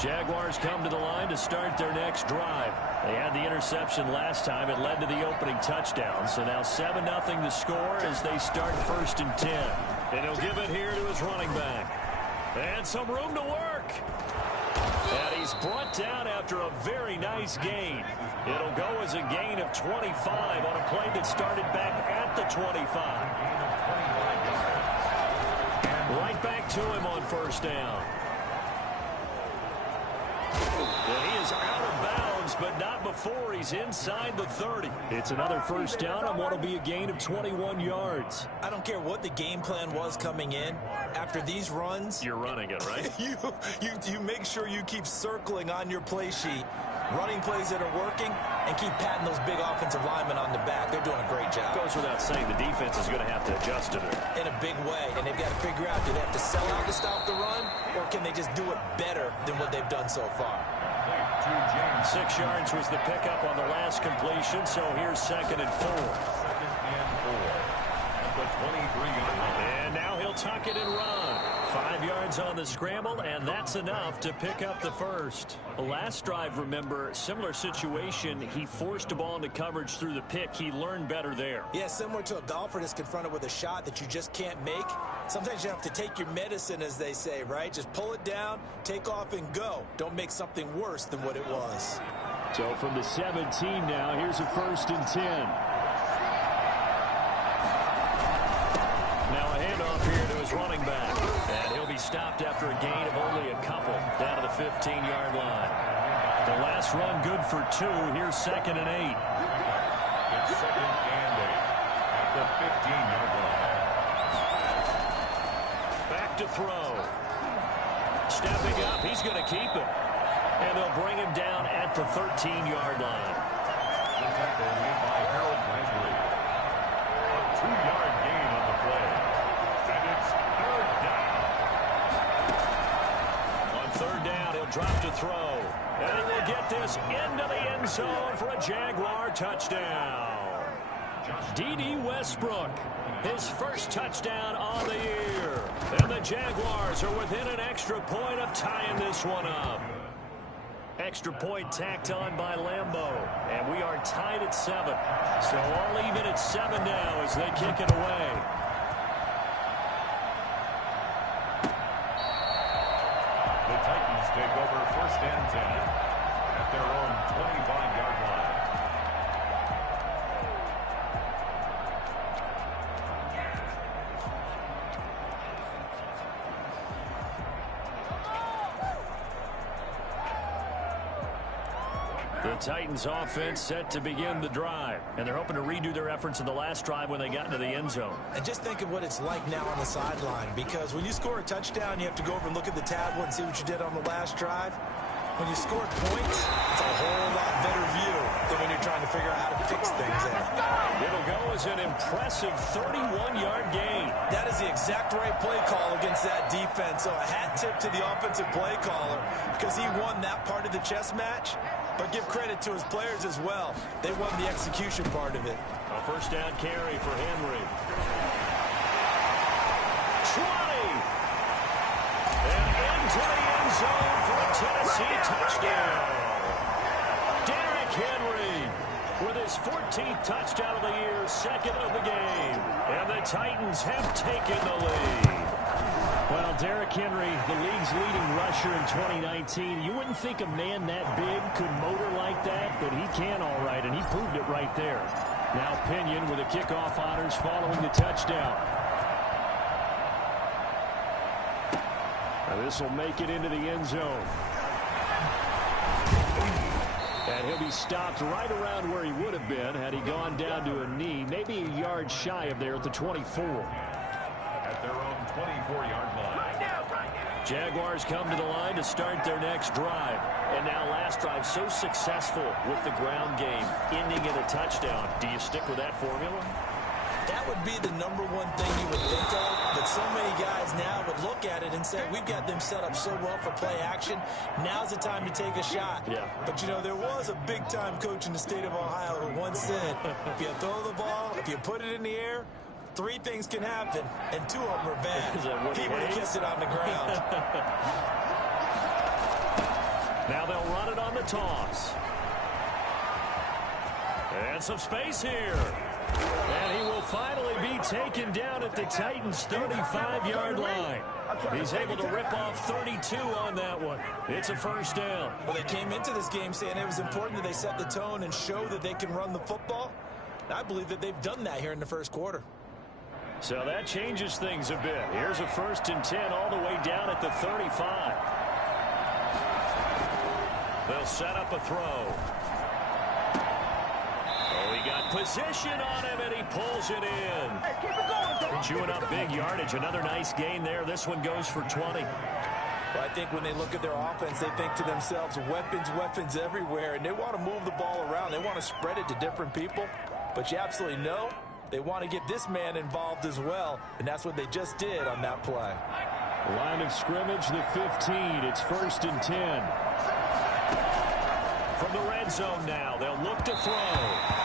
Jaguars come to the line to start their next drive. They had the interception last time. It led to the opening touchdown. So now 7-0 to score as they start 1st and 10. And he'll give it here to his running back. And some room to work. And he's brought down after a very nice gain. It'll go as a gain of 25 on a play that started back at the 25. Right back to him on 1st down. And he is out of bounds, but not before he's inside the 30. It's another 1st down on what will be a gain of 21 yards. I don't care what the game plan was coming in. After these runs, you're running it, right? you make sure you keep circling on your play sheet, running plays that are working, and keep patting those big offensive linemen on the back. They're doing a great job. Goes without saying the defense is going to have to adjust to it. In a big way, and they've got to figure out, do they have to sell out to stop the run, or can they just do it better than what they've done so far? 6 yards was the pickup on the last completion, so here's 2nd and 4. 2nd and 4 at the 23-yard line. And now he'll tuck it and run. 5 yards on the scramble, and that's enough to pick up the 1st. Last drive, remember, similar situation. He forced a ball into coverage through the pick. He learned better there. Yeah, similar to a golfer that's confronted with a shot that you just can't make. Sometimes you have to take your medicine, as they say, right? Just pull it down, take off, and go. Don't make something worse than what it was. So from the 17 now, here's a 1st and 10. Now a handoff here to his running back. And he'll be stopped after a gain of only a couple down to the 15-yard line. The last run good for 2. Here's 2nd and 8. It's 2nd and 8 at the 15-yard line. Back to throw. Stepping up, he's going to keep it. And they'll bring him down at the 13-yard line. The tackle made by Harold Landry. A 2-yard gain on the play. And it's 3rd down. On 3rd down, he'll drop to throw. And he will get this into the end zone for a Jaguar touchdown. D.D. Westbrook, his 1st touchdown on the year. And the Jaguars are within an extra point of tying this one up. Extra point tacked on by Lambeau. And we are tied at 7. So all even at 7 now as they kick it away. The Titans take over 1st and 10 at their own 25-yard line. The Titans offense set to begin the drive. And they're hoping to redo their efforts in the last drive when they got into the end zone. And just think of what it's like now on the sideline, because when you score a touchdown, you have to go over and look at the tablet and see what you did on the last drive. When you scored points, it's a whole lot better view than when you're trying to figure out how to fix things there. It'll go as an impressive 31-yard gain. That is the exact right play call against that defense. So a hat tip to the offensive play caller, because he won that part of the chess match. But give credit to his players as well. They won the execution part of it. A 1st down carry for Henry. 20! And into the end zone for a Tennessee touchdown. Derrick Henry with his 14th touchdown of the year, 2nd of the game. And the Titans have taken the lead. Well, Derrick Henry, the league's leading rusher in 2019. You wouldn't think a man that big could motor like that, but he can all right, and he proved it right there. Now Pinion with the kickoff honors following the touchdown. Now this will make it into the end zone. And he'll be stopped right around where he would have been had he gone down to a knee, maybe a yard shy of there at the 24. At their own 24-yard line. Jaguars come to the line to start their next drive. And now last drive so successful with the ground game, ending in a touchdown. Do you stick with that formula? That would be the number one thing you would think of, but so many guys now would look at it and say, we've got them set up so well for play action. Now's the time to take a shot. Yeah. But, you know, there was a big-time coach in the state of Ohio who once said, if you throw the ball, if you put it in the air, 3 things can happen, and 2 of them are bad. He would have kept it on the ground. Now they'll run it on the toss. And some space here. And he will finally be taken down at the Titans' 35-yard line. He's able to rip off 32 on that one. It's a first down. Well, they came into this game saying it was important that they set the tone and show that they can run the football. And I believe that they've done that here in the first quarter. So that changes things a bit. Here's a 1st and 10 all the way down at the 35. They'll set up a throw. Oh, he got position on him, and he pulls it in. Hey, keep it going, Chewing up big yardage. Another nice gain there. This one goes for 20. Well, I think when they look at their offense, they think to themselves, weapons everywhere, and they want to move the ball around. They want to spread it to different people. But you absolutely know they want to get this man involved as well, and that's what they just did on that play. Line of scrimmage, the 15. It's 1st and 10. From the red zone now, they'll look to throw.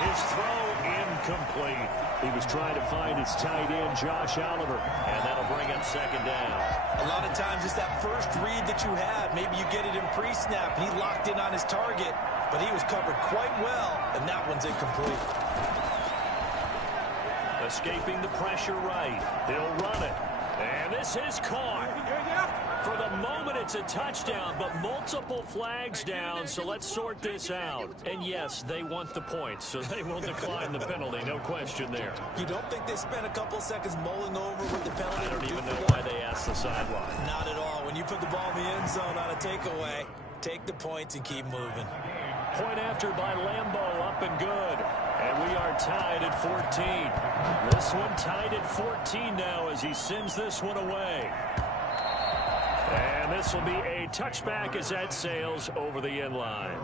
His throw incomplete. He was trying to find his tight end, Josh Oliver, and that'll bring up 2nd down. A lot of times it's that first read that you have. Maybe you get it in pre-snap, and he locked in on his target, but he was covered quite well, and that one's incomplete. Escaping the pressure right. He'll run it. And this is caught. For the moment, it's a touchdown, but multiple flags down, so let's sort this out. And yes, they want the points, so they will decline the penalty, no question there. You don't think they spent a couple of seconds mulling over what the penalty? I don't even know why they asked the sideline. Not at all. When you put the ball in the end zone on a takeaway, take the points and keep moving. Point after by Lambeau, up and good. And we are tied at 14. This one tied at 14 now as he sends this one away. And this will be a touchback as that sails over the end line.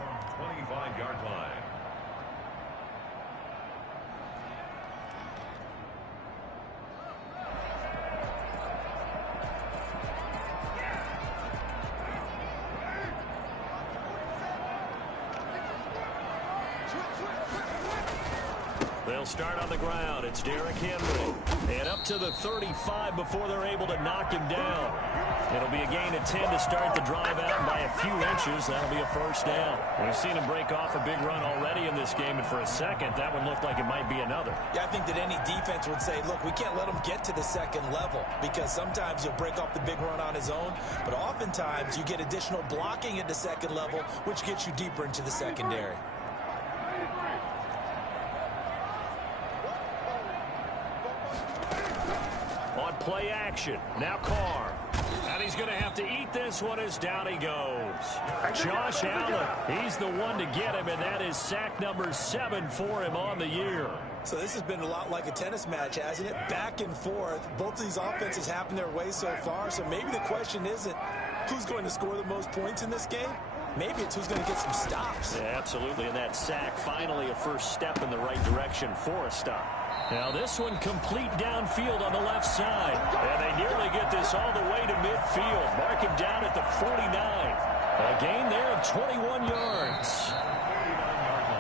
25-yard line. They'll start on the ground. It's Derrick Henry. And up to the 35 before they're able to knock him down. It'll be a gain of 10 to start the drive out by a few inches. That'll be a first down. We've seen him break off a big run already in this game, and for a second, that one looked like it might be another. Yeah, I think that any defense would say, look, we can't let him get to the second level because sometimes he'll break off the big run on his own, but oftentimes you get additional blocking at the second level, which gets you deeper into the secondary. On play action, now Carr. And he's going to have to eat this one as down he goes. Josh Allen, he's the one to get him, and that is sack number 7 for him on the year. So this has been a lot like a tennis match, hasn't it? Back and forth. Both of these offenses happen their way so far, so maybe the question isn't who's going to score the most points in this game. Maybe it's who's going to get some stops. Yeah, absolutely, and that sack finally a first step in the right direction for a stop. Now this one complete downfield on the left side. And they nearly get this all the way to midfield. Mark him down at the 49. A gain there of 21 yards.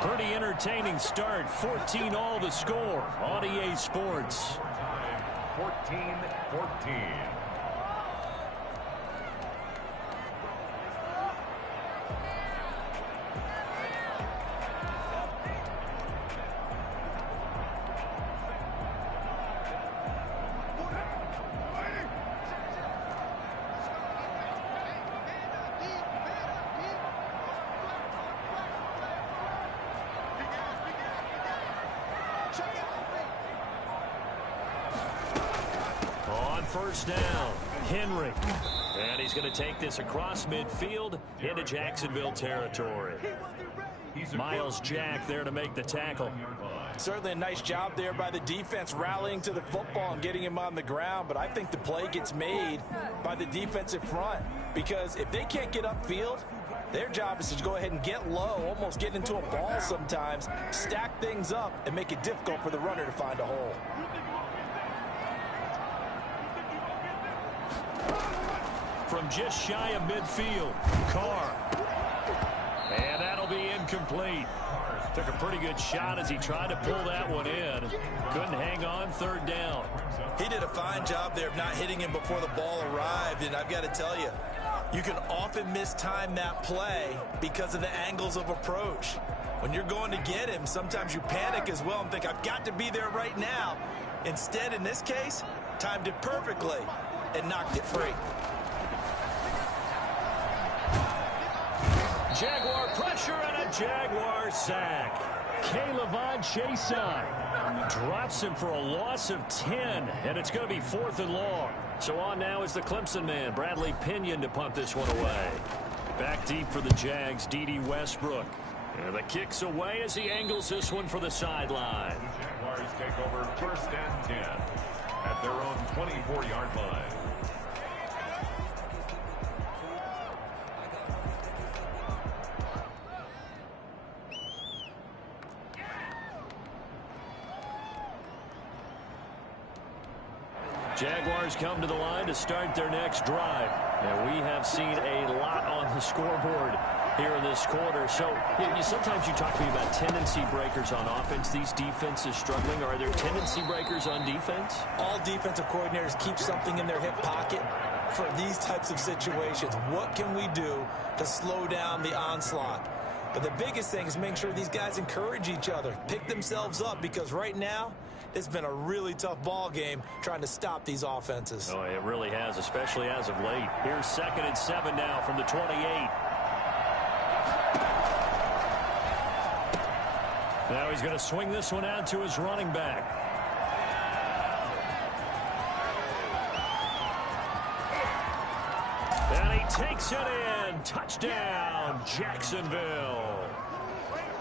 Pretty entertaining start. 14 all the score on EA Sports. 14-14. First down, Henry. And he's going to take this across midfield into Jacksonville territory. Miles Jack there to make the tackle. Certainly a nice job there by the defense rallying to the football and getting him on the ground, but I think the play gets made by the defensive front because if they can't get upfield, their job is to go ahead and get low, almost get into a ball sometimes, stack things up, and make it difficult for the runner to find a hole. From just shy of midfield, Carr. And that'll be incomplete. Took a pretty good shot as he tried to pull that one in. Couldn't hang on, third down. He did a fine job there of not hitting him before the ball arrived, and I've got to tell you, You can often mistime that play because of the angles of approach. When you're going to get him, sometimes you panic as well and think, I've got to be there right now. Instead, in this case, timed it perfectly and knocked it free. Jaguar pressure and a Jaguar sack. K'Lavon Chaisson drops him for a loss of 10, and it's going to be 4th and long. So on now is the Clemson man, Bradley Pinion, to punt this one away. Back deep for the Jags, D.D. Westbrook. And the kick's away as he angles this one for the sideline. The Jaguars take over 1st and 10 at their own 24-yard line. Jaguars come to the line to start their next drive. And we have seen a lot on the scoreboard here in this quarter. So sometimes you talk to me about tendency breakers on offense. These defenses struggling. Are there tendency breakers on defense? All defensive coordinators keep something in their hip pocket for these types of situations. What can we do to slow down the onslaught? But the biggest thing is making sure these guys encourage each other, pick themselves up, because right now it's been a really tough ball game trying to stop these offenses. Oh, it really has, especially as of late. Here's 2nd and 7 now from the 28. Now he's going to swing this one out to his running back. And he takes it in. Touchdown, Jacksonville.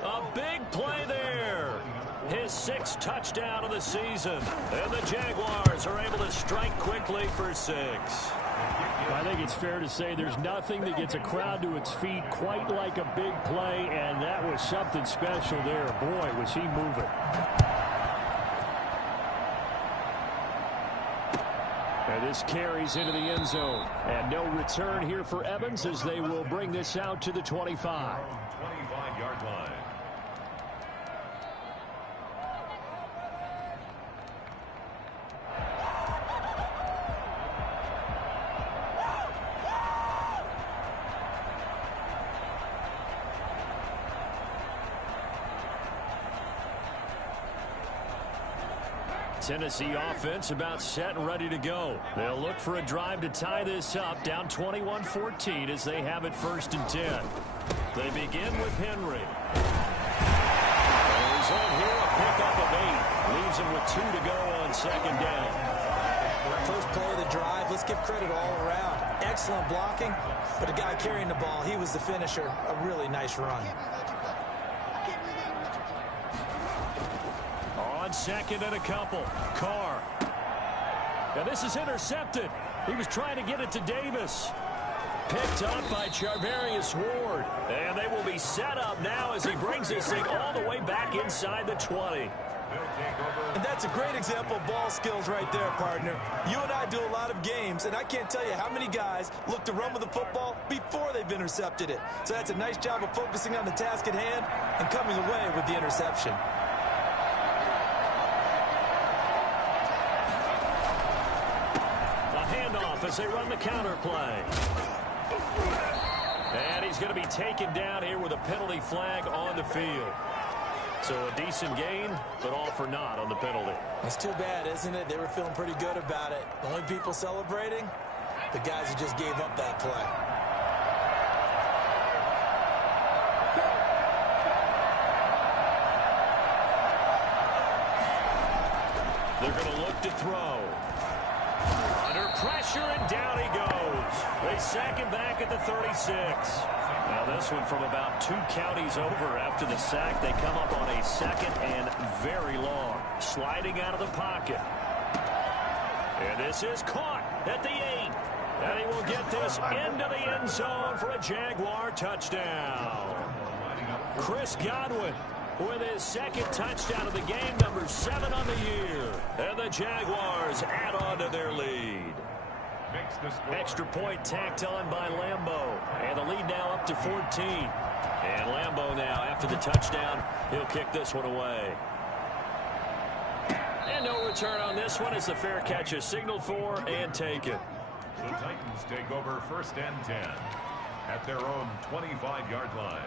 A big play there. His 6th touchdown of the season. And the Jaguars are able to strike quickly for 6. I think it's fair to say there's nothing that gets a crowd to its feet quite like a big play, and that was something special there. Boy, was he moving. And this carries into the end zone. And no return here for Evans as they will bring this out to the 25. 25-yard line. Tennessee offense about set and ready to go. They'll look for a drive to tie this up, down 21-14 as they have it 1st and 10. They begin with Henry. The result here, a pickup of 8. Leaves him with 2 to go on 2nd down. First play of the drive, let's give credit all around. Excellent blocking, but the guy carrying the ball, he was the finisher. A really nice run. On 2nd and a couple, Carr. Now this is intercepted. He was trying to get it to Davis. Picked up by Charvarius Ward. And they will be set up now as he brings this thing all the way back inside the 20. And that's a great example of ball skills right there, partner. You and I do a lot of games, and I can't tell you how many guys look to run with the football before they've intercepted it. So that's a nice job of focusing on the task at hand and coming away with the interception. As they run the counter play. And he's going to be taken down here with a penalty flag on the field. So a decent gain, but all for naught on the penalty. That's too bad, isn't it? They were feeling pretty good about it. The only people celebrating, the guys who just gave up that play. They're going to look to throw. Under pressure, and down he goes. They sack him back at the 36. Now this one from about 2 counties over after the sack. They come up on a 2nd and very long. Sliding out of the pocket. And this is caught at the 8. And he will get this into the end zone for a Jaguar touchdown. Chris Godwin with his 2nd touchdown of the game, number 7 on the year. And the Jaguars add on to their lead. Extra point tacked on by Lambeau. And the lead now up to 14. And Lambeau now, after the touchdown, he'll kick this one away. And no return on this one as the fair catch is signaled for and taken. The Titans take over 1st and 10 at their own 25-yard line.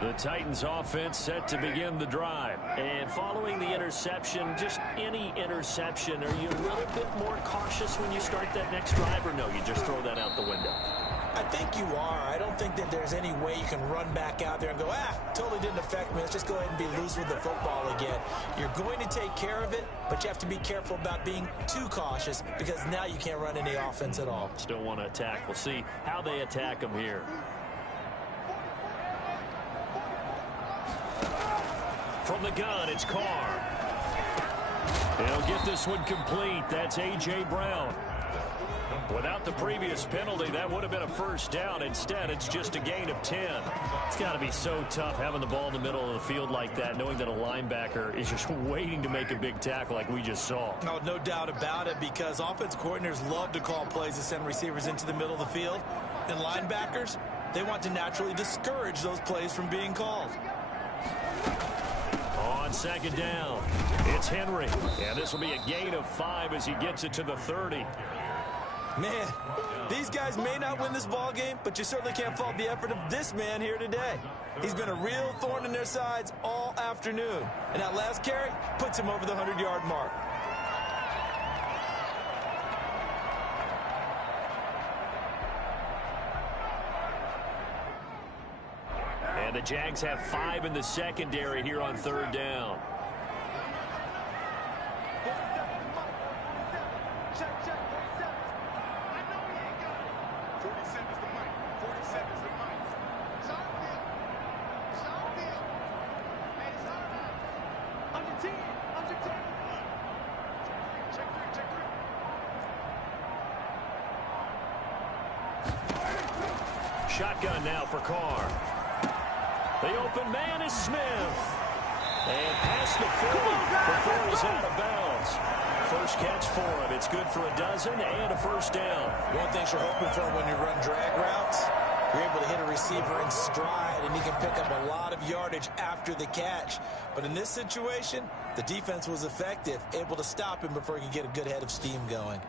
The Titans offense set to begin the drive. And following the interception, just any interception, are you a little bit more cautious when you start that next drive, or no, you just throw that out the window? I think you are. I don't think that there's any way you can run back out there and go, totally didn't affect me. Let's just go ahead and be loose with the football again. You're going to take care of it, but you have to be careful about being too cautious because now you can't run any offense at all. Still want to attack. We'll see how they attack them here. From the gun, it's Carr. They'll get this one complete. That's A.J. Brown. Without the previous penalty, that would have been a first down. Instead, it's just a gain of 10. It's got to be so tough having the ball in the middle of the field like that, knowing that a linebacker is just waiting to make a big tackle like we just saw. No doubt about it, because offense coordinators love to call plays to send receivers into the middle of the field. And linebackers, they want to naturally discourage those plays from being called. On second down, it's Henry. And this will be a gain of 5 as he gets it to the 30. Man, these guys may not win this ball game, but you certainly can't fault the effort of this man here today. He's been a real thorn in their sides all afternoon. And that last carry puts him over the 100-yard mark. And the Jags have 5 in the secondary here on third down. Shotgun now for Carr. The open man is Smith. And past the 40 before he's out of bounds. First catch for him. It's good for a dozen and a first down. One thing you're hoping for when you run drag routes, you're able to hit a receiver in stride, and he can pick up a lot of yardage after the catch. But in this situation, the defense was effective, able to stop him before he could get a good head of steam going.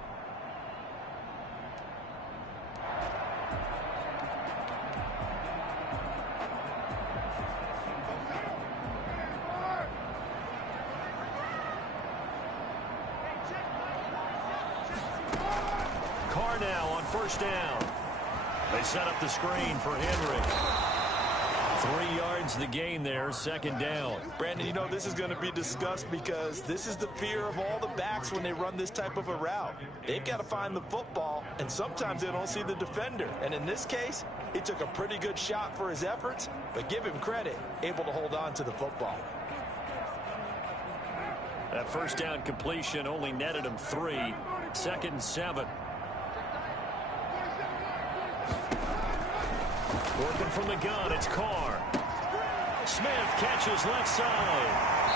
Carr now on first down. They set up the screen for Henry. 3 yards the gain there, second down. Brandon, you know this is going to be discussed because this is the fear of all the backs when they run this type of a route. They've got to find the football, and sometimes they don't see the defender. And in this case, he took a pretty good shot for his efforts, but give him credit, able to hold on to the football. That first down completion only netted him 3. Second and 7. Working from the gun, it's Carr. Smith catches left side.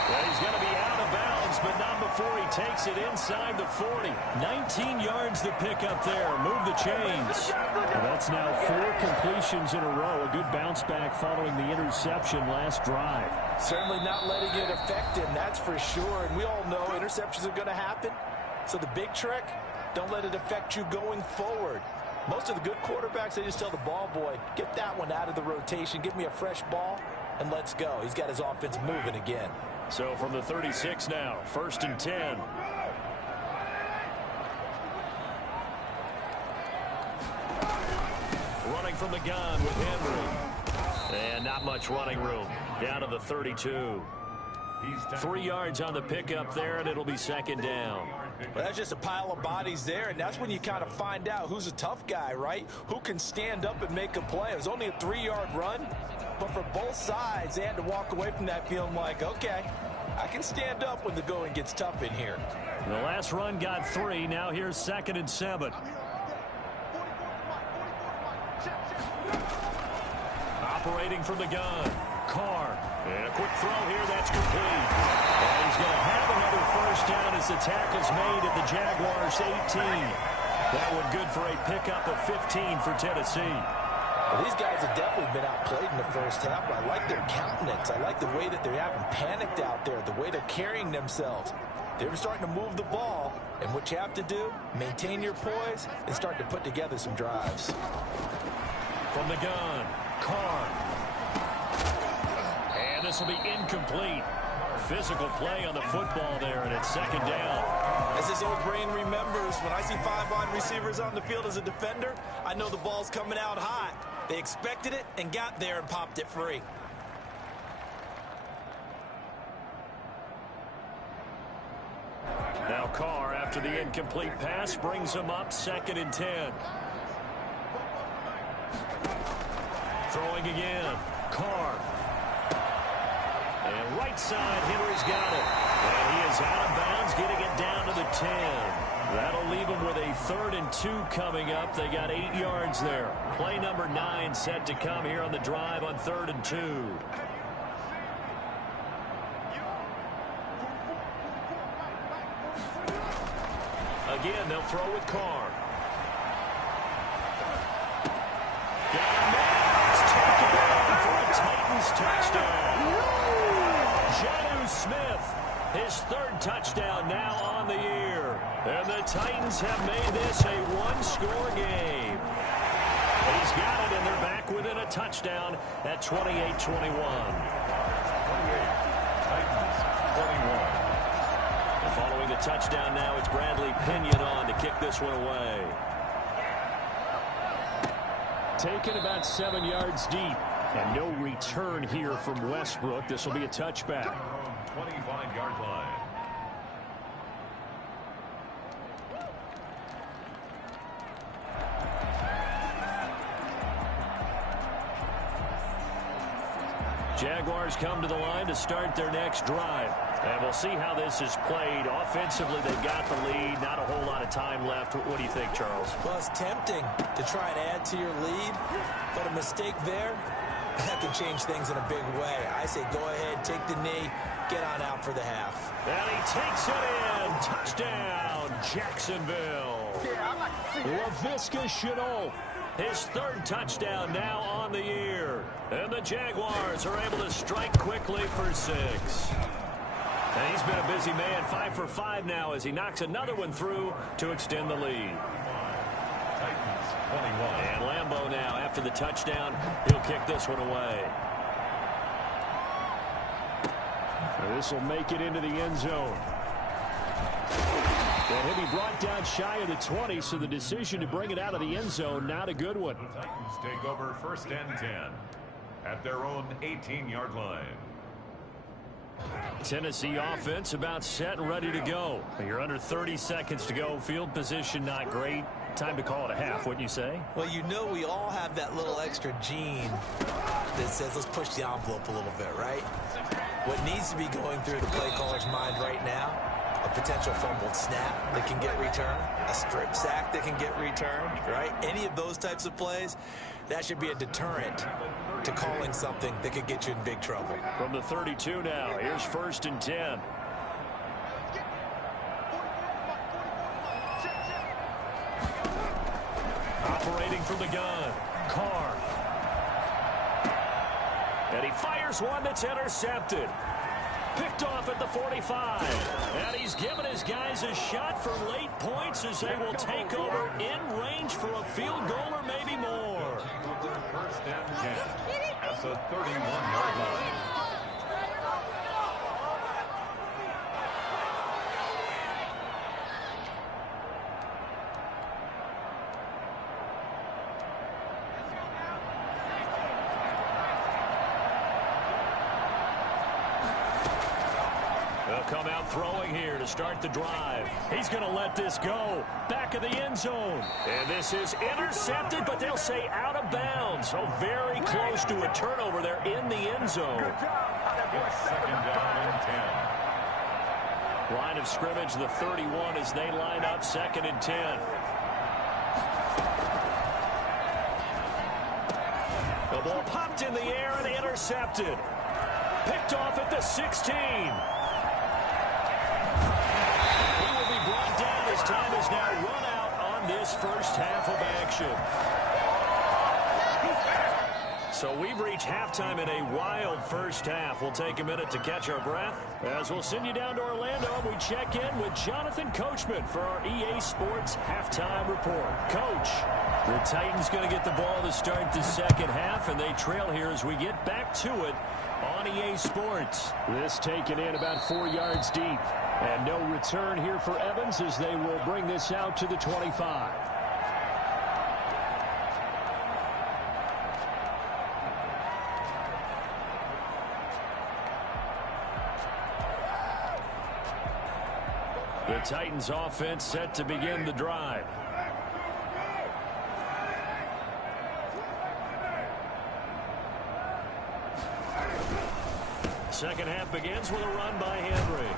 Well, he's going to be out of bounds, but not before he takes it inside the 40. 19 yards to pick up there. Move the chains. Well, that's now 4 completions in a row. A good bounce back following the interception last drive. Certainly not letting it affect him, that's for sure. And we all know interceptions are going to happen. So the big trick, don't let it affect you going forward. Most of the good quarterbacks, they just tell the ball boy, get that one out of the rotation, give me a fresh ball, and let's go. He's got his offense moving again. So from the 36 now, first and 10. Running from the gun with Henry. And not much running room. Down to the 32. 3 yards on the pickup there, and it'll be second down. Well, that's just a pile of bodies there, and that's when you kind of find out who's a tough guy, right? Who can stand up and make a play. It was only a 3-yard run, but for both sides, they had to walk away from that feeling like, okay, I can stand up when the going gets tough in here. The last run got 3. Now here's second and 7. Operating from the gun. Carr. And a quick throw here. That's complete. And he's going to have another first down as the tackle's made at the Jaguars' 18. That one good for a pickup of 15 for Tennessee. Well, these guys have definitely been outplayed in the first half, but I like their countenance. I like the way that they're having panicked out there, the way they're carrying themselves. They're starting to move the ball, and what you have to do, maintain your poise and start to put together some drives. From the gun, Carr. And this will be incomplete. Physical play on the football there, and it's second down. As his old brain remembers, when I see 5 wide receivers on the field as a defender, I know the ball's coming out hot. They expected it and got there and popped it free. Now Carr, after the incomplete pass, brings him up 2nd and 10. Throwing again. Carr. And right side, Henry's got it. And he is out of bounds, getting it down to the 10. That'll leave him with a 3rd and 2 coming up. They got 8 yards there. Play number 9 set to come here on the drive on 3rd and 2. Again, they'll throw with Carr. Got him there. It's taken in for a Titans touchdown. Jonnu Smith, his 3rd touchdown now on the year. And the Titans have made this a one-score game. He's got it, and they're back within a touchdown at 28-21. 28, Titans 21. Following the touchdown now, it's Bradley Pinion on to kick this one away. Taken about 7 yards deep. And no return here from Westbrook. This will be a touchback. 25-yard line. Jaguars come to the line to start their next drive. And we'll see how this is played. Offensively, they've got the lead. Not a whole lot of time left. What do you think, Charles? Well, it's tempting to try and add to your lead, but a mistake there, that can change things in a big way. I say go ahead, take the knee, get on out for the half. And he takes it in. Touchdown, Jacksonville. Laviska Shenault, his 3rd touchdown now on the year. And the Jaguars are able to strike quickly for 6. And he's been a busy man, 5 for 5 now as he knocks another one through to extend the lead. Titans 21. And Lambeau now, after the touchdown, he'll kick this one away. This will make it into the end zone. And he'll be brought down shy of the 20, so the decision to bring it out of the end zone, not a good one. The Titans take over 1st and 10 at their own 18-yard line. Tennessee offense about set and ready to go. You're under 30 seconds to go. Field position not great. Time to call it a half, wouldn't you say? Well, you know we all have that little extra gene that says let's push the envelope a little bit, right? What needs to be going through the play caller's mind right now, a potential fumbled snap that can get returned, a strip sack that can get returned, right? Any of those types of plays, that should be a deterrent to calling something that could get you in big trouble. From the 32 now, here's 1st and 10. Operating from the gun, Carr. And he fires one that's intercepted. Picked off at the 45. And he's given his guys a shot for late points as they will take over in range for a field goal or maybe more. 1st and 10 at the 31-yard line. They'll come out throwing here to start the drive. He's going to let this go. Back of the end zone. And this is intercepted, but they'll say out of bounds. So very close to a turnover there in the end zone. It's 2nd down and 10. Line of scrimmage, the 31 as they line up 2nd and 10. The ball popped in the air and intercepted. Picked off at the 16. Time is now run out on this first half of action. So we've reached halftime in a wild first half. We'll take a minute to catch our breath as we'll send you down to Orlando and we check in with Jonathan Coachman for our EA Sports Halftime Report. Coach, the Titans going to get the ball to start the second half, and they trail here as we get back to it on EA Sports. This taken in about 4 yards deep. And no return here for Evans as they will bring this out to the 25. The Titans offense set to begin the drive. Second half begins with a run by Henry.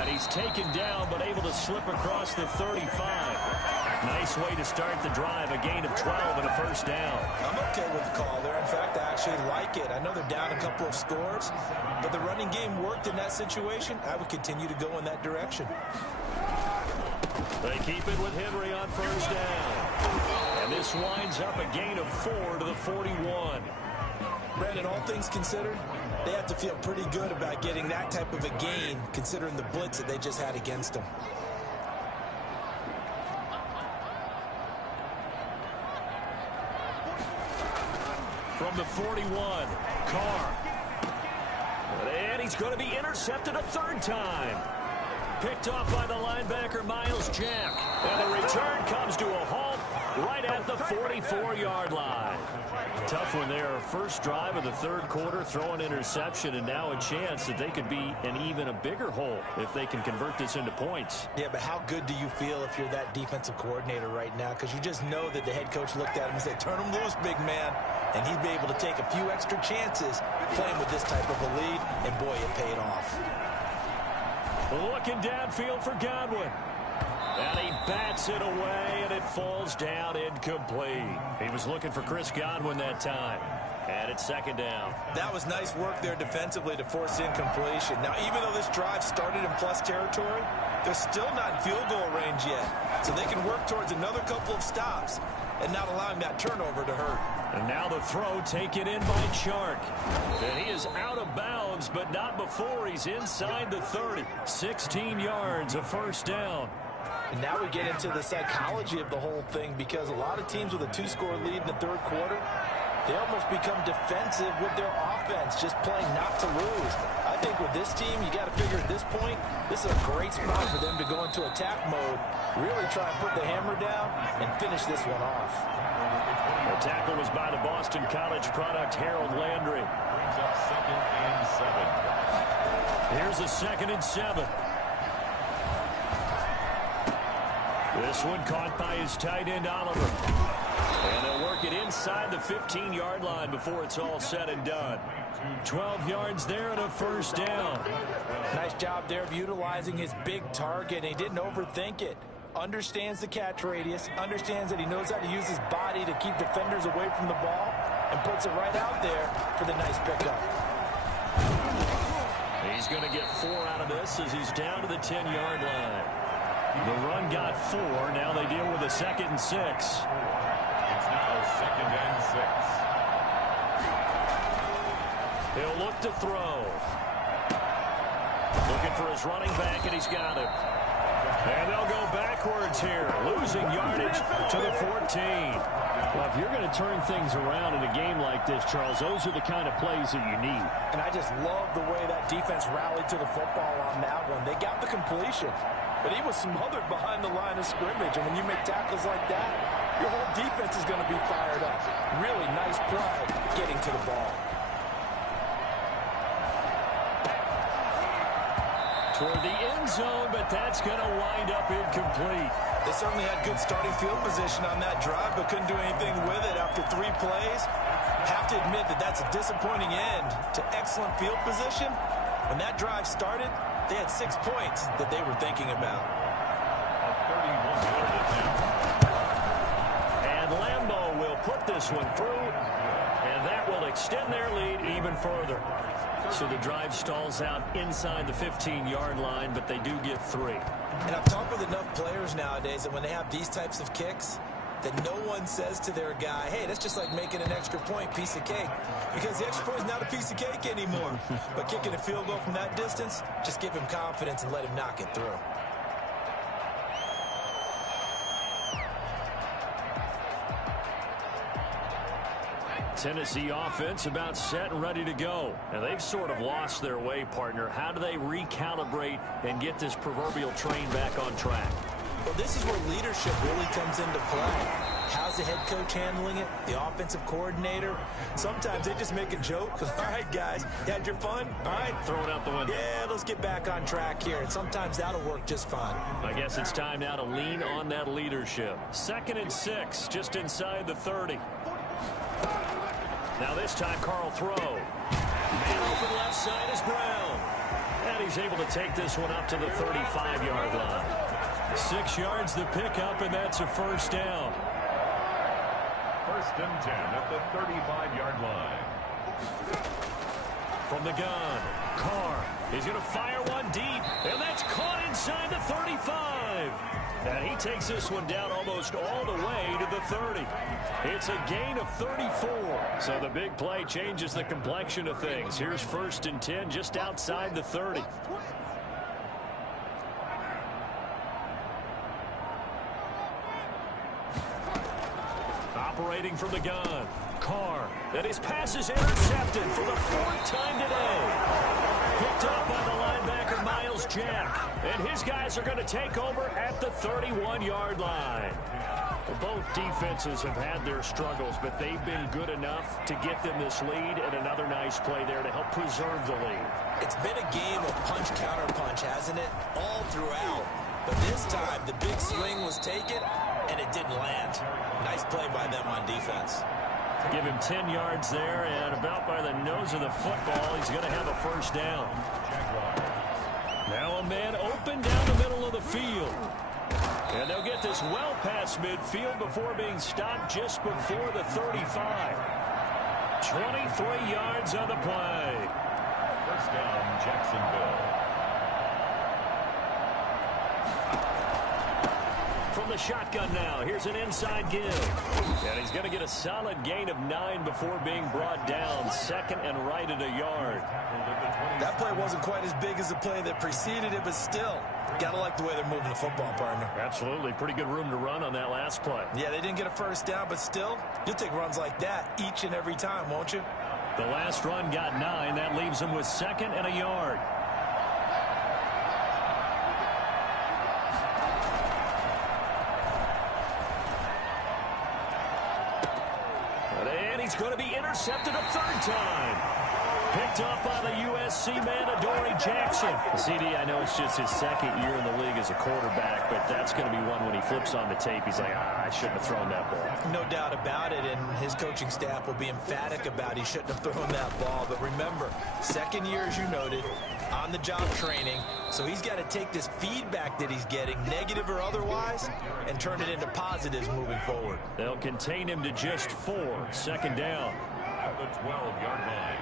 And he's taken down but able to slip across the 35. Nice way to start the drive, a gain of 12 and a first down. I'm okay with the call there. In fact, I actually like it. I know they're down a couple of scores, but the running game worked in that situation. I would continue to go in that direction. They keep it with Henry on first down. And this winds up a gain of 4 to the 41. Brandon, all things considered, they have to feel pretty good about getting that type of a gain, considering the blitz that they just had against them. From the 41, Carr. And he's going to be intercepted a third time. Picked off by the linebacker, Miles Jack. And the return comes to a halt right at the 44-yard line. Tough one there. First drive of the third quarter, throw an interception, and now a chance that they could be in even a bigger hole if they can convert this into points. Yeah, but how good do you feel if you're that defensive coordinator right now? Because you just know that the head coach looked at him and said, turn him loose, big man. And he'd be able to take a few extra chances playing with this type of a lead, and boy, it paid off. Looking downfield for Godwin. And he bats it away, and it falls down incomplete. He was looking for Chris Godwin that time. And it's second down. That was nice work there defensively to force incompletion. Now, even though this drive started in plus territory, they're still not in field goal range yet. So they can work towards another couple of stops and not allowing that turnover to hurt. And now the throw taken in by Chark. And he is out of bounds, but not before he's inside the 30. 16 yards, a first down. And now we get into the psychology of the whole thing, because a lot of teams with a 2-score lead in the third quarter, they almost become defensive with their offense, just playing not to lose. I think with this team, you got to figure at this point, this is a great spot for them to go into attack mode, really try and put the hammer down and finish this one off. The tackle was by the Boston College product, Harold Landry. Brings up 2nd and 7. Here's a 2nd and 7. This one caught by his tight end, Oliver. And they'll work it inside the 15-yard line before it's all said and done. 12 yards there and a first down. Nice job there of utilizing his big target. He didn't overthink it. Understands the catch radius, understands that he knows how to use his body to keep defenders away from the ball, and puts it right out there for the nice pickup. He's going to get 4 out of this as he's down to the 10-yard line. The run got 4. Now they deal with a 2nd and 6. It's now 2nd and 6. He'll look to throw. Looking for his running back, and he's got him. And they'll go backwards here, losing yardage to the 14. Well, if you're going to turn things around in a game like this, Charles, those are the kind of plays that you need. And I just love the way that defense rallied to the football on that one. They got the completion, but he was smothered behind the line of scrimmage. And when you make tackles like that, your whole defense is going to be fired up. Really nice play getting to the ball. Toward the end zone, but that's going to wind up incomplete. They certainly had good starting field position on that drive, but couldn't do anything with it after 3 plays. Have to admit that that's a disappointing end to excellent field position. When that drive started, they had 6 points that they were thinking about. A 31-yard attempt. And Lambeau will put this one through, and that will extend their lead even further. So the drive stalls out inside the 15-yard line, but they do get 3. And I've talked with enough players nowadays that when they have these types of kicks, that no one says to their guy, hey, that's just like making an extra point, piece of cake. Because the extra point is not a piece of cake anymore. But kicking a field goal from that distance, just give him confidence and let him knock it through. Tennessee offense about set and ready to go. Now, they've sort of lost their way, partner. How do they recalibrate and get this proverbial train back on track? Well, this is where leadership really comes into play. How's the head coach handling it? The offensive coordinator? Sometimes they just make a joke. All right, guys, you had your fun? All right. Throw it out the window. Yeah, let's get back on track here. And sometimes that'll work just fine. I guess it's time now to lean on that leadership. 2nd and 6, just inside the 30. Now this time, Carl throw. Man open left side is Brown. And he's able to take this one up to the 35-yard line. 6 yards the pickup, and that's a first down. 1st and 10 at the 35-yard line. From the gun, Carr is going to fire one deep, and that's caught inside the 35. And he takes this one down almost all the way to the 30. It's a gain of 34. So the big play changes the complexion of things. Here's 1st and 10 just outside the 30. Operating from the gun, Carr. And his pass is intercepted for the 4th time today. Picked up by the linebacker, Miles Jack. And his guys are going to take over at the 31-yard line. Well, both defenses have had their struggles, but they've been good enough to get them this lead, and another nice play there to help preserve the lead. It's been a game of punch-counter-punch, hasn't it? All throughout. But this time, the big swing was taken, and it didn't land. Nice play by them on defense. Give him 10 yards there, and about by the nose of the football, he's going to have a first down. Now a man open down the middle of the field. And they'll get this well past midfield before being stopped just before the 35. 23 yards on the play. First down, Jacksonville. From the shotgun now, here's an inside give. And he's going to get a solid gain of 9 before being brought down. 2nd and right at a yard. That play wasn't quite as big as the play that preceded it, but still, got to like the way they're moving the football, partner. Absolutely. Pretty good room to run on that last play. Yeah, they didn't get a first down, but still, you'll take runs like that each and every time, won't you? The last run got 9. That leaves him with 2nd and a yard. And he's going to be intercepted a 3rd time. Picked up by the USC man, Adoree Jackson. CD, I know it's just his 2nd year in the league as a quarterback, but that's going to be one when he flips on the tape. He's like, I shouldn't have thrown that ball. No doubt about it, and his coaching staff will be emphatic about he shouldn't have thrown that ball. But remember, 2nd year, as you noted, on-the-job training. So he's got to take this feedback that he's getting, negative or otherwise, and turn it into positives moving forward. They'll contain him to just 4. 2nd down. At the 12-yard line.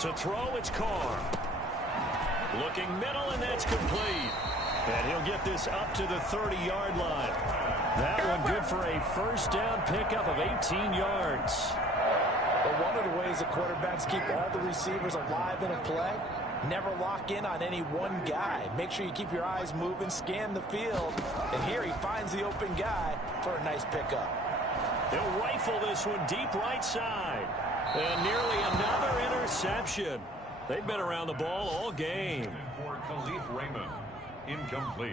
To throw, it's Carr. Looking middle, and that's complete. And he'll get this up to the 30-yard line. That one good for a first down pickup of 18 yards. But one of the ways the quarterbacks keep all the receivers alive in a play, never lock in on any one guy. Make sure you keep your eyes moving, scan the field. And here he finds the open guy for a nice pickup. They'll rifle this one deep right side. And nearly another interception. They've been around the ball all game. For Khalif Raymond, incomplete.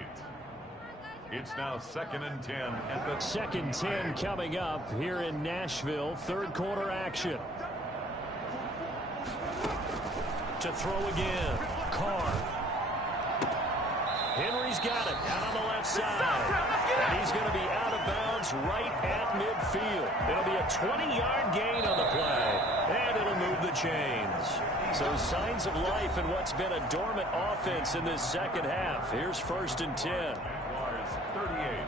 It's now 2nd and 10 at the 2nd 10 coming up here in Nashville. 3rd quarter action. To throw again. Carr. Henry's got it out on the left side. And he's going to be out of bounds right at midfield. It'll be a 20-yard gain on the play. And it'll move the chains. So signs of life in what's been a dormant offense in this 2nd half. Here's 1st and 10. Jaguars 38,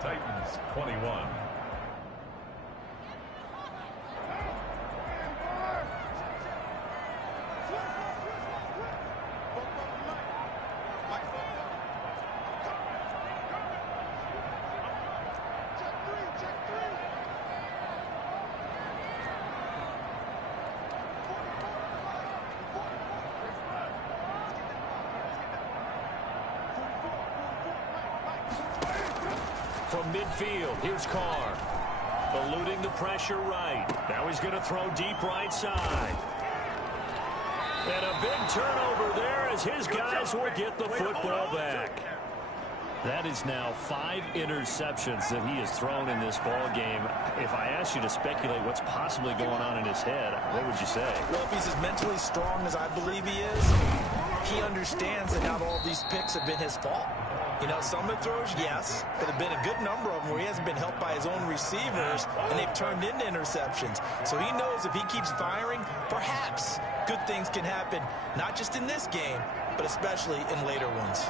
Titans 21. from midfield. Here's Carr. Eluding the pressure right. Now he's going to throw deep right side. And a big turnover there as his guys will get the football back. That is now 5 interceptions that he has thrown in this ball game. If I asked you to speculate what's possibly going on in his head, what would you say? Well, if he's as mentally strong as I believe he is, he understands that not all these picks have been his fault. You know, some of the throws, yes, but there have been a good number of them where he hasn't been helped by his own receivers, and they've turned into interceptions. So he knows if he keeps firing, perhaps good things can happen, not just in this game, but especially in later ones.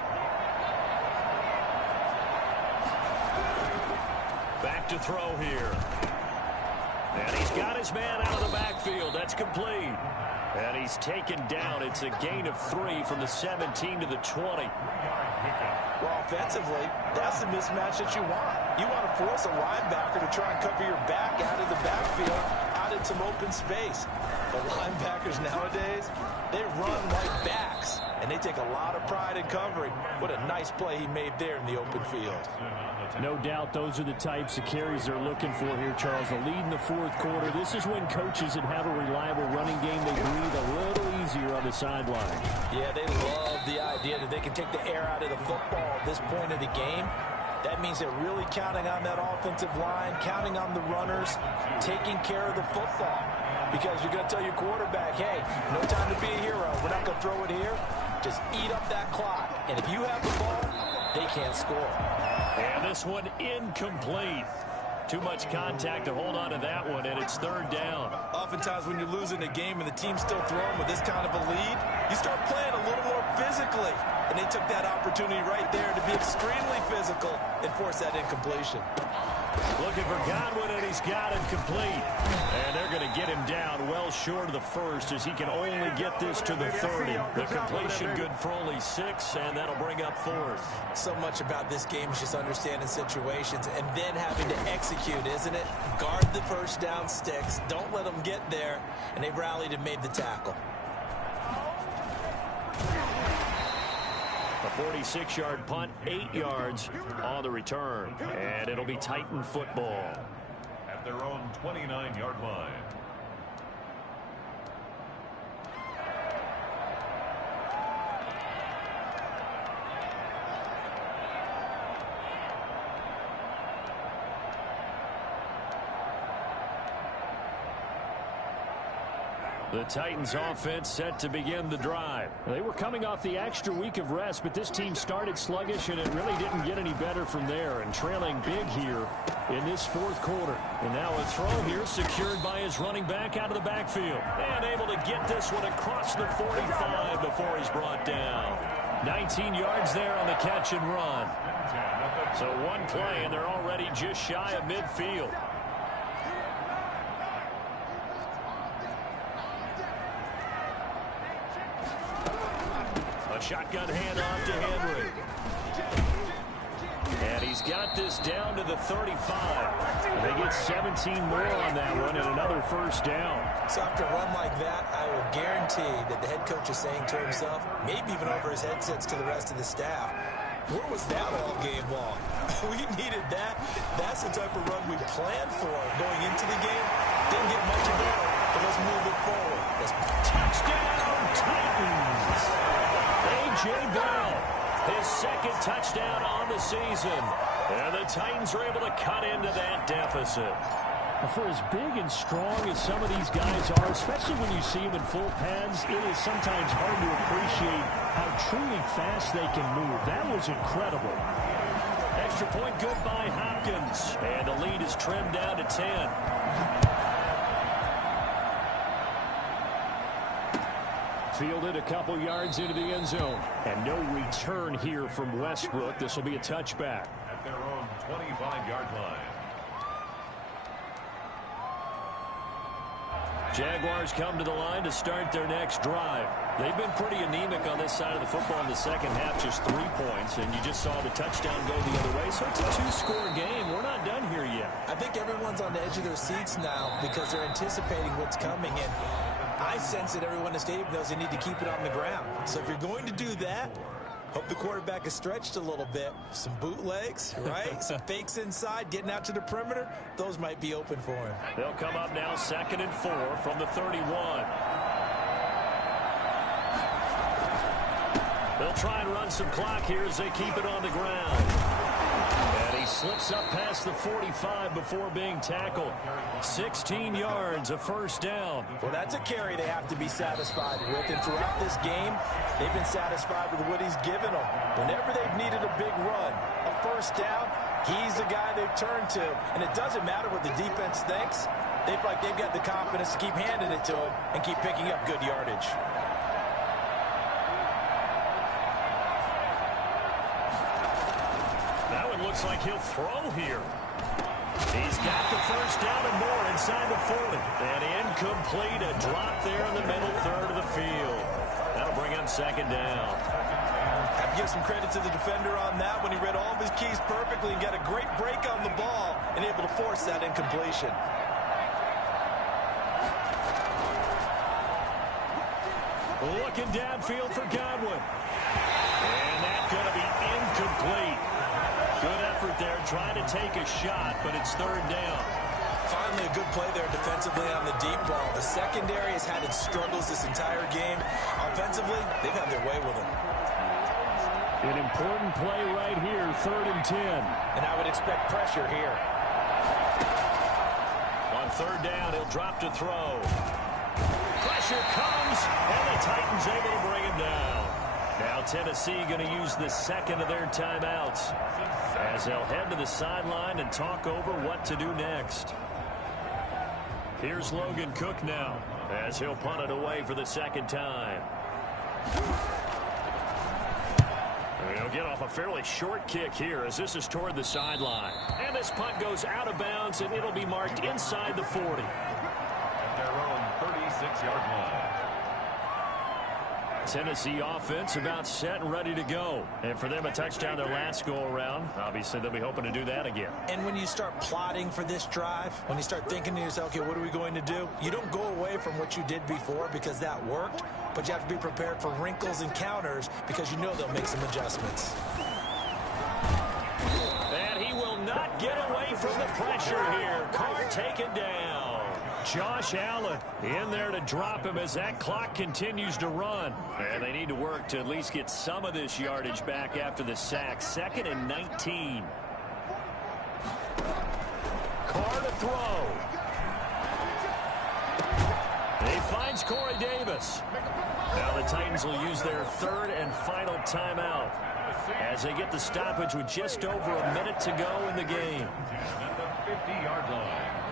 Back to throw here. And he's got his man out of the backfield. That's complete. And he's taken down. It's a gain of 3 from the 17 to the 20. Well, offensively, that's the mismatch that you want. You want to force a linebacker to try and cover your back out of the backfield, out in some open space. The linebackers nowadays, they run like backs, and they take a lot of pride in covering. What a nice play he made there in the open field. No doubt those are the types of carries they're looking for here, Charles. The lead in the fourth quarter. This is when coaches that have a reliable running game, they breathe a little easier on the sideline. Yeah, they love the idea that they can take the air out of the football at this point of the game. That means they're really counting on that offensive line, counting on the runners, taking care of the football. Because you're going to tell your quarterback, hey, no time to be a hero. We're not going to throw it here. Just eat up that clock. And if you have the ball, they can't score. And this one incomplete. Too much contact to hold on to that one, and it's third down. Oftentimes when you're losing a game and the team's still throwing with this kind of a lead, you start playing a little more physically. And they took that opportunity right there to be extremely physical and force that incompletion. Looking for Godwin, and he's got it complete. And they're going to get him down well short of the first as he can only get this to the 30. The completion good for only 6, and that'll bring up fourth. So much about this game is just understanding situations and then having to execute, isn't it? Guard the first down sticks. Don't let them get there. And they rallied and made the tackle. A 46-yard punt, 8 yards on the return. And it'll be Titan football. At their own 29-yard line. The Titans offense set to begin the drive. They were coming off the extra week of rest, but this team started sluggish, and it really didn't get any better from there, and trailing big here in this fourth quarter. And now a throw here secured by his running back out of the backfield. And able to get this one across the 45 before he's brought down. 19 yards there on the catch and run. So one play, and they're already just shy of midfield. A shotgun handoff to Henry. And he's got this down to the 35. They get 17 more on that one and another first down. So after a run like that, I will guarantee that the head coach is saying to himself, maybe even over his headsets to the rest of the staff, where was that all game long? We needed that. That's the type of run we planned for going into the game. Didn't get much of that, but let's move it forward. Touchdown, Titans! A.J. Bell, his second touchdown on the season. And the Titans are able to cut into that deficit. For as big and strong as some of these guys are, especially when you see them in full pads, it is sometimes hard to appreciate how truly fast they can move. That was incredible. Extra point good by Hopkins. And the lead is trimmed down to 10. Fielded a couple yards into the end zone. And no return here from Westbrook. This will be a touchback. At their own 25-yard line. Jaguars come to the line to start their next drive. They've been pretty anemic on this side of the football in the second half, just 3 points, and you just saw the touchdown go the other way. So it's a 2-score game. We're not done here yet. I think everyone's on the edge of their seats now because they're anticipating what's coming in. I sense that everyone in the stadium knows they need to keep it on the ground. So if you're going to do that, Hope the quarterback is stretched a little bit. Some bootlegs, right? Some fakes inside, getting out to the perimeter. Those might be open for him. They'll come up now 2nd and 4 from the 31. They'll try and run some clock here as they keep it on the ground. And he slips up past the 45 before being tackled. 16 yards, a first down. Well, that's a carry they have to be satisfied with. And throughout this game, they've been satisfied with what he's given them. Whenever they've needed a big run, a first down, he's the guy they've turned to. And it doesn't matter what the defense thinks. They feel like they've got the confidence to keep handing it to him and keep picking up good yardage. Looks like he'll throw here. He's got the first down and more inside the 40. And incomplete, a drop there in the middle third of the field. That'll bring him 2nd down. Have to give some credit to the defender on that when he read all of his keys perfectly and got a great break on the ball and able to force that incompletion. Looking downfield for Godwin. And that's going to be incomplete. Good effort there, trying to take a shot, but it's 3rd down. Finally, a good play there defensively on the deep ball. The secondary has had its struggles this entire game. Offensively, they've had their way with him. An important play right here, 3rd and 10. And I would expect pressure here. On 3rd down, he'll drop to throw. Pressure comes, and the Titans able to bring him down. Now Tennessee going to use the 2nd of their timeouts as they'll head to the sideline and talk over what to do next. Here's Logan Cook now as he'll punt it away for the 2nd time. He'll get off a fairly short kick here as this is toward the sideline. And this punt goes out of bounds, and it'll be marked inside the 40. At their own 36-yard line. Tennessee offense about set and ready to go. And for them, a touchdown their last go-around. Obviously, they'll be hoping to do that again. And when you start plotting for this drive, when you start thinking to yourself, okay, what are we going to do? You don't go away from what you did before because that worked, but you have to be prepared for wrinkles and counters because you know they'll make some adjustments. And he will not get away from the pressure here. Carr taken down. Josh Allen in there to drop him as that clock continues to run. And they need to work to at least get some of this yardage back after the sack. 2nd and 19. Carr to throw. He finds Corey Davis. Now the Titans will use their 3rd and final timeout as they get the stoppage with just over a minute to go in the game. At the 50-yard line.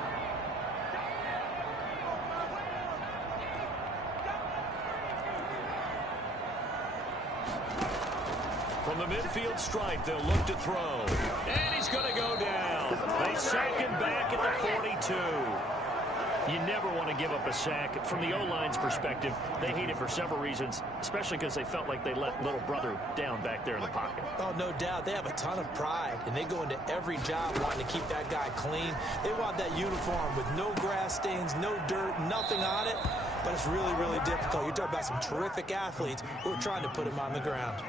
From the midfield stripe, they'll look to throw. And he's going to go down. They sack him back at the 42. You never want to give up a sack. From the O-line's perspective, they hate it for several reasons, especially because they felt like they let little brother down back there in the pocket. Oh, no doubt. They have a ton of pride, and they go into every job wanting to keep that guy clean. They want that uniform with no grass stains, no dirt, nothing on it. But it's really, really difficult. You're talking about some terrific athletes who are trying to put him on the ground.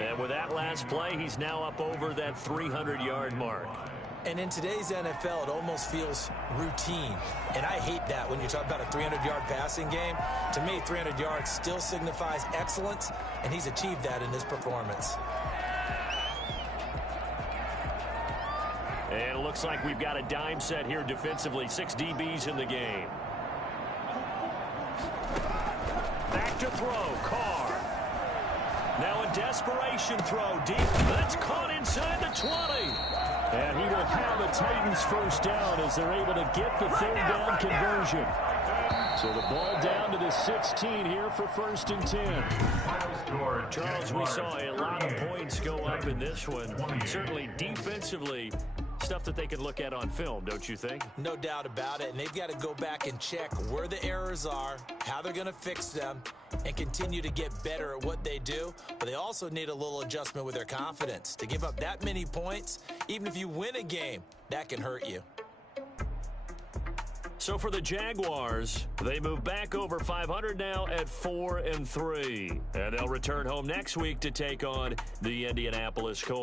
And with that last play, he's now up over that 300-yard mark. And in today's NFL, it almost feels routine. And I hate that when you talk about a 300-yard passing game. To me, 300 yards still signifies excellence, and he's achieved that in this performance. And it looks like we've got a dime set here defensively. 6 DBs in the game. Back to throw, Carr. Now a desperation throw deep. That's caught inside the 20. And he will have a Titans first down as they're able to get the 3rd down conversion. So the ball down to the 16 here for 1st and 10. Charles, we saw a lot of points go up in this one. Certainly defensively, stuff that they can look at on film, don't you think? No doubt about it. And they've got to go back and check where the errors are, how they're going to fix them, and continue to get better at what they do. But they also need a little adjustment with their confidence. To give up that many points, even if you win a game, that can hurt you. So for the Jaguars, they move back over 500 now at 4-3. And they'll return home next week to take on the Indianapolis Colts.